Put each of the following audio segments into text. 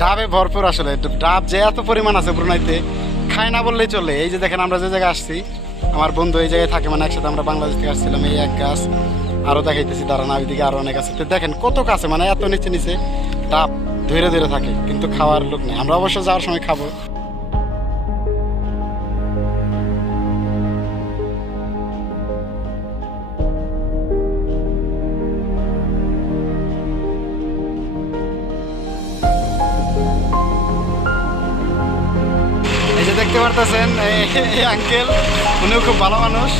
ডাবে ভরপুর আসলে, ডাব যে এত পরিমাণ আছে ব্রুনাইতে খায় না বললেই চলে। এই যে দেখেন আমরা যে জায়গায় আসছি, আমার বন্ধু এই জায়গায় থাকে, মানে একসাথে আমরা বাংলাদেশ থেকে আসছিলাম। এই এক গাছ আরও দেখাইতেছি, দাঁড়ান ওইদিকে আরও অনেক আছে। তো দেখেন কত কাছে, মানে এত নিচে নিচে ডাব ধরে ধরে থাকে, কিন্তু খাওয়ার লোক নেই। আমরা অবশ্য যাওয়ার সময় খাবো। এই যে দেখতে পারতেছেন এই আঙ্কেল, উনিও খুব ভালো মানুষ।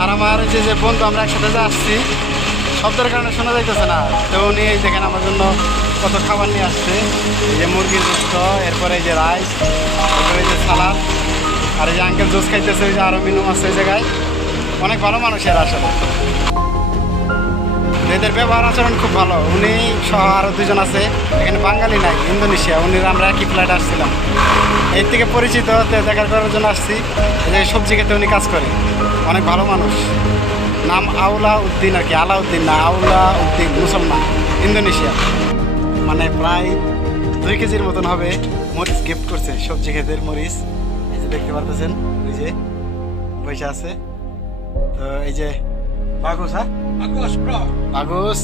আর আমার যে বন্ধু, আমরা একসাথে যে আসছি, শব্দের কারণে শোনা যাইতেছে না। তো উনি এই দেখেন আমার জন্য কত খাবার নিয়ে আসছে। এই যে মুরগির গোস্ত, এরপরে এই যে রাইস, এরপরে এই যে সালাদ, আর এই যে আঙ্কেল জুস খাইতেছে। ওই যে আরও মিনু আছে এই জায়গায়। অনেক ভালো মানুষ এরা আসলে, এদের ব্যবহার আচরণ খুব ভালো। উনি সহ আরও দুজন আছে, এখানে বাঙালি নাই, ইন্দোনেশিয়া। উনি আমরা একই ফ্লাইটে আসছিলাম, এর থেকে পরিচিত দেখা করার জন্য আসছি। এই যে সবজি খেতে উনি কাজ করে, অনেক ভালো মানুষ। নাম আউলা উদ্দিন আর কি, আলাউদ্দিন না, আউলা উদ্দিন, মুসলমান, ইন্দোনেশিয়া। মানে প্রায় 2 কেজির মতন হবে মরিচ গিফট করছে, সবজি খেতের মরিচ। এই যে দেখতে পারতেছেন, ওই যে পয়সা আছে। তো এই যে bagus, ha? Bagus, bro. Bagus.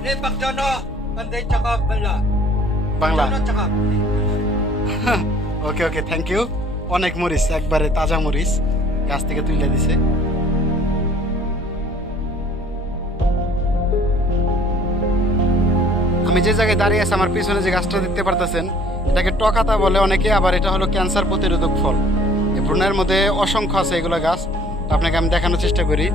Ini Pak Jono, pandai cakap Bangla. Bangla. Jono cakap. Okay okay, thank you. অনেক মরিচ, একবারে তাজা মরিচ, গাছ থেকে তুলে দিছে। আমি যে জায়গায় দাঁড়িয়ে আছি, আমার পিছনে যে গাছটা দেখতে পারতেছেন, এটাকে টকাতা বলে অনেকে, আবার এটা হলো ক্যান্সার প্রতিরোধক ফল। এই ব্রুনাইয়ের মধ্যে অসংখ্য আছে এগুলো গাছ, আপনাকে আমি দেখানোর চেষ্টা করি।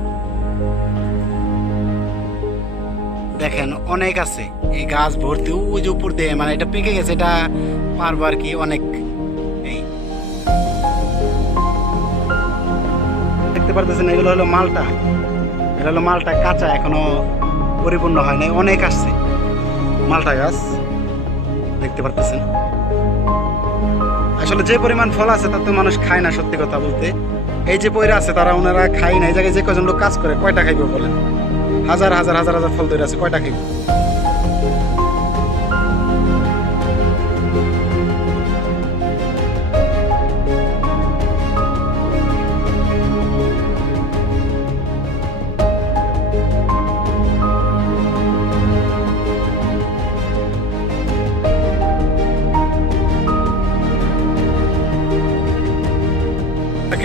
দেখেন অনেক আছে এই গাছ ভর্তি, ওই যে উপর দিয়ে, মানে এটা পেকে গেছে, এটা পারবো আর কি অনেক। এই দেখতে পারতেছেন, এগুলো হলো মালটা, এটা হলো মালটা কাঁচা, এখনো পরিপূর্ণ হয় নাই, অনেক আসছে মালটা গাছ, দেখতে পারতেছেন। আসলে যে পরিমাণ ফল আছে তার তো মানুষ খায় না, সত্যি কথা বলতে। এই যে পয়রা আছে তারা, ওনারা খায় না। এই জায়গায় যে কজন লোক কাজ করে, কয়টা খাইবে বলেন? হাজার হাজার হাজার হাজার ফল ধরে আছে, কয়টা খাইবে?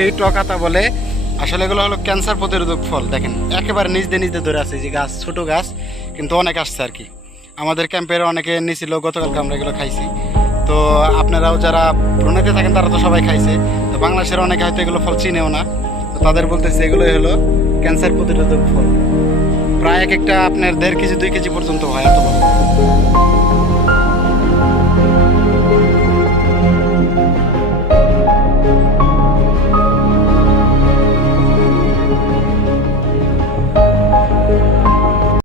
এই টকাতা বলে, আসলে এগুলো হলো ক্যান্সার প্রতিরোধক ফল। দেখেন একেবারে নিজ দিয়ে ধরে আছে, যে গাছ ছোট গাছ, কিন্তু অনেক আসছে আর কি। আমাদের ক্যাম্পের অনেকে নিয়েছিল, গতকালকে আমরা এগুলো খাইছি। তো আপনারাও যারা ব্রুনাইতে থাকেন তারা তো সবাই খাইছে, তো বাংলাদেশের অনেকে হয়তো এগুলো ফল চিনেও না। তো তাদের বলতেছে এগুলোই হলো ক্যান্সার প্রতিরোধক ফল। প্রায় এক একটা আপনার 1.5 কেজি 2 কেজি পর্যন্ত হয়, এত বড়।